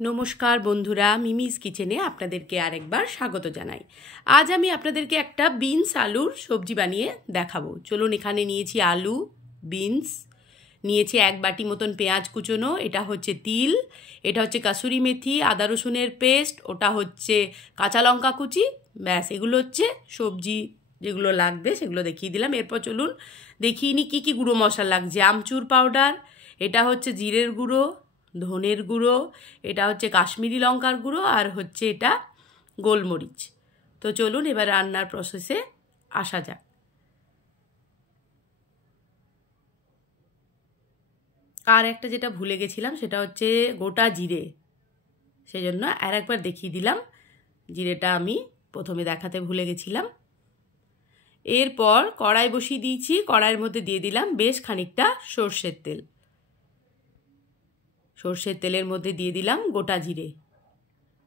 নমস্কার বন্ধুরা, মিমিস কিচেনে আপনাদেরকে আরেকবার স্বাগত জানাই। আজ আমি আপনাদেরকে একটা বিনস আলুর সবজি বানিয়ে দেখাবো। চলুন, এখানে নিয়েছি আলু, বিনস, নিয়েছি 1 বাটি মতন পেঁয়াজ কুচোনো, এটা হচ্ছে তিল, এটা হচ্ছে কাসুরি মেথি, আদা রসুনের পেস্ট, ওটা হচ্ছে কাঁচা লঙ্কা কুচি। ব্যাস, এগুলো হচ্ছে সবজি যেগুলো লাগবে সেগুলো দেখিয়ে দিলাম। এরপর চলুন দেখিয়ে নিই কী কী গুঁড়ো মশলা লাগছে। আমচুর পাউডার, এটা হচ্ছে জিরের গুঁড়ো, ধনের গুঁড়ো, এটা হচ্ছে কাশ্মীরি লঙ্কার গুঁড়ো, আর হচ্ছে এটা গোলমরিচ। তো চলুন এবার রান্নার প্রসেসে আসা যাক। আর একটা যেটা ভুলে গেছিলাম সেটা হচ্ছে গোটা জিরে, সেজন্য আর একবার দেখিয়ে দিলাম। জিরেটা আমি প্রথমে দেখাতে ভুলে গেছিলাম। এরপর কড়াই বসিয়ে দিয়েছি, কড়াইয়ের মধ্যে দিয়ে দিলাম বেশ খানিকটা সর্ষের তেল। সর্ষের তেলের মধ্যে দিয়ে দিলাম গোটা জিরে।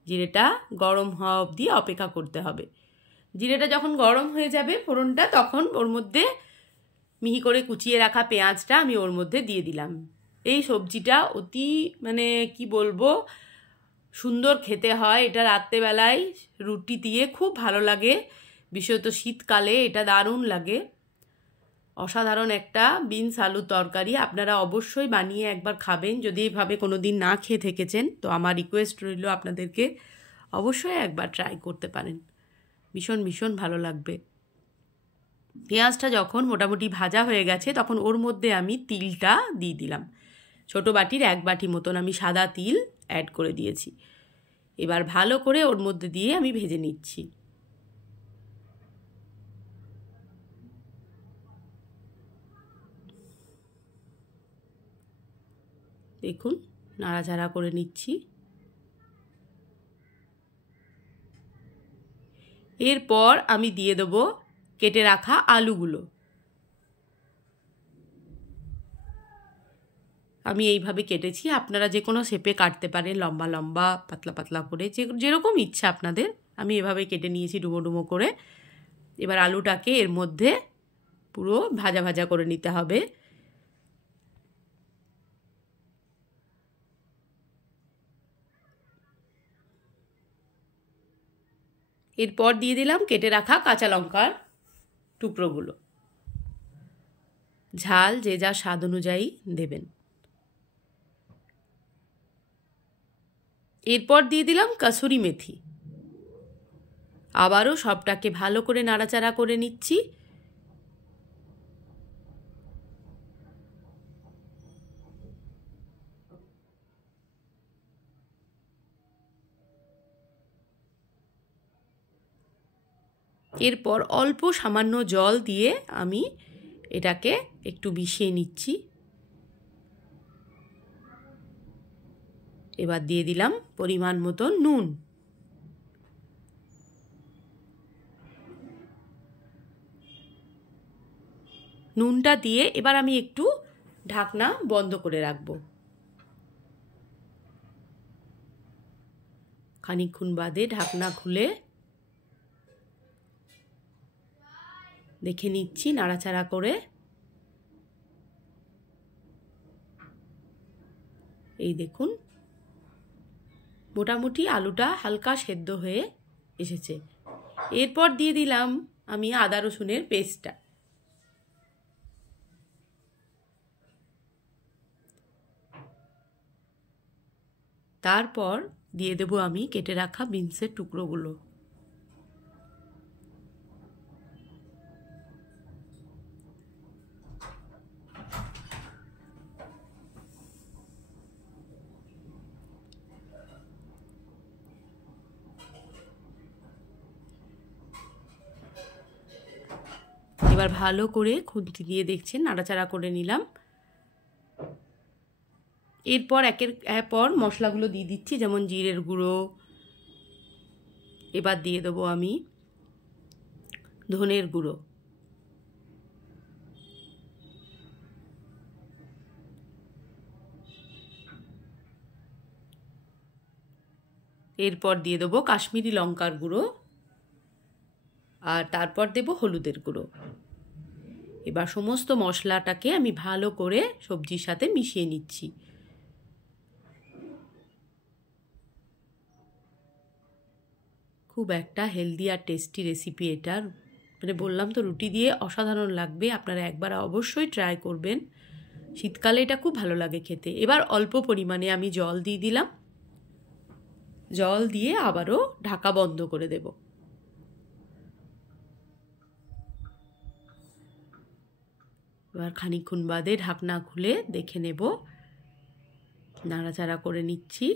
জিরেটা গরম হওয়া অবধি অপেক্ষা করতে হবে। জিরেটা যখন গরম হয়ে যাবে ফোড়নটা, তখন ওর মধ্যে মিহি করে কুচিয়ে রাখা পেঁয়াজটা আমি ওর মধ্যে দিয়ে দিলাম। এই সবজিটা অতি কি বলবো, সুন্দর খেতে হয়। এটা রাত্রেবেলায় রুটি দিয়ে খুব ভালো লাগে, বিশেষত শীতকালে এটা দারুণ লাগে। অসাধারণ একটা বিনস আলুর তরকারি। আপনারা অবশ্যই বানিয়ে একবার খাবেন। যদি এইভাবে কোনো দিন না খেয়ে থেকেছেন তো আমার রিকোয়েস্ট রইল আপনাদেরকে অবশ্যই একবার ট্রাই করতে পারেন, ভীষণ ভীষণ ভালো লাগবে। পেঁয়াজটা যখন মোটামুটি ভাজা হয়ে গেছে তখন ওর মধ্যে আমি তিলটা দিয়ে দিলাম। ছোটো বাটির 1 বাটি মতন আমি সাদা তিল অ্যাড করে দিয়েছি। এবার ভালো করে ওর মধ্যে দিয়ে আমি ভেজে নিচ্ছি। দেখুন, নাড়াচাড়া করে নিচ্ছি। এরপর আমি দিয়ে দেবো কেটে রাখা আলুগুলো। আমি এইভাবে কেটেছি, আপনারা যে কোনো শেপে কাটতে পারেন, লম্বা লম্বা, পাতলা পাতলা করে, যেরকম ইচ্ছা আপনাদের। আমি এভাবে কেটে নিয়েছি ডুমো ডুমো করে। এবার আলুটাকে এর মধ্যে পুরো ভাজা ভাজা করে নিতে হবে। এরপর দিয়ে দিলাম কেটে রাখা কাঁচা লঙ্কার টুকরোগুলো। ঝাল যে যা স্বাদ অনুযায়ী দেবেন। এরপর দিয়ে দিলাম কাসুরি মেথি। আবারও সবটাকে ভালো করে নাড়াচাড়া করে নিচ্ছি। এরপর অল্প সামান্য জল দিয়ে আমি এটাকে একটু মিশিয়ে নিচ্ছি। এবার দিয়ে দিলাম পরিমাণ মতো নুন। নুনটা দিয়ে এবার আমি একটু ঢাকনা বন্ধ করে রাখবো। খানিকক্ষণ বাদে ঢাকনা খুলে দেখে নিচ্ছি নাড়াচাড়া করে। এই দেখুন, মোটামুটি আলুটা হালকা সেদ্ধ হয়ে এসেছে। এরপর দিয়ে দিলাম আমি আদা রসুনের পেস্টটা। তারপর দিয়ে দেবো আমি কেটে রাখা বিনসের টুকরোগুলো। এবার ভালো করে খুন্তি দিয়ে দেখছেন নাড়াচাড়া করে নিলাম। এরপর একের পর মশলাগুলো দিয়ে দিচ্ছি, যেমন জিরের গুঁড়ো। এবার দিয়ে দেবো আমি ধনের গুঁড়ো। এরপর দিয়ে দেবো কাশ্মীরি লঙ্কার গুঁড়ো, আর তারপর দেবো হলুদের গুঁড়ো। এবার সমস্ত মশলাটাকে আমি ভালো করে সবজির সাথে মিশিয়ে নিচ্ছি। খুব একটা হেলদি আর টেস্টি রেসিপি এটা, মানে বললাম তো রুটি দিয়ে অসাধারণ লাগবে। আপনারা একবার অবশ্যই ট্রাই করবেন, শীতকালে এটা খুব ভালো লাগে খেতে। এবার অল্প পরিমাণে আমি জল দিয়ে দিলাম, জল দিয়ে আবারও ঢাকা বন্ধ করে দেব। এবার খানিকক্ষণ বাদে ঢাকনা খুলে দেখে নেব, নাড়াচাড়া করে নিচ্ছি।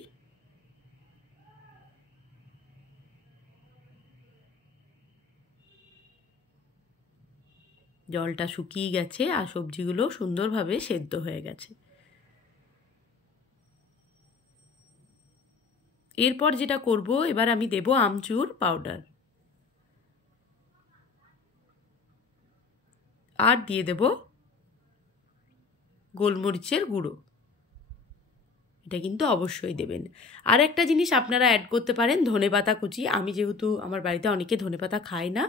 জলটা শুকিয়ে গেছে আর সবজিগুলো সুন্দরভাবে সেদ্ধ হয়ে গেছে। এরপর যেটা করব, এবার আমি দেব আমচুর পাউডার আর দিয়ে দেব গোলমরিচের গুঁড়ো। এটা কিন্তু অবশ্যই দেবেন। আর একটা জিনিস আপনারা অ্যাড করতে পারেন, ধনেপাতা কুচি। আমি যেহেতু আমার বাড়িতে অনেকে ধনেপাতা খায় না,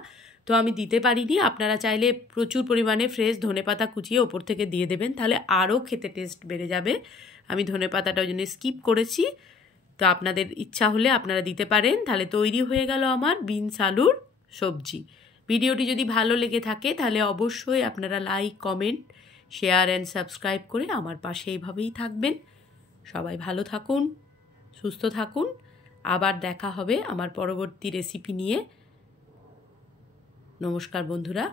তো আমি দিতে পারিনি। আপনারা চাইলে প্রচুর পরিমাণে ফ্রেশ ধনেপাতা কুচিয়ে ওপর থেকে দিয়ে দেবেন, তাহলে আরও খেতে টেস্ট বেড়ে যাবে। আমি ধনেপাতাটা ওই জন্য স্কিপ করেছি, তো আপনাদের ইচ্ছা হলে আপনারা দিতে পারেন। তাহলে তৈরি হয়ে গেল আমার বিনস আলুর সবজি। ভিডিওটি যদি ভালো লেগে থাকে তাহলে অবশ্যই আপনারা like, comment, share and subscribe করে আমার পাশে এইভাবেই থাকবেন। সবাই ভালো থাকুন, সুস্থ থাকুন। আবার দেখা হবে আমার পরবর্তী রেসিপি নিয়ে। নমস্কার বন্ধুরা।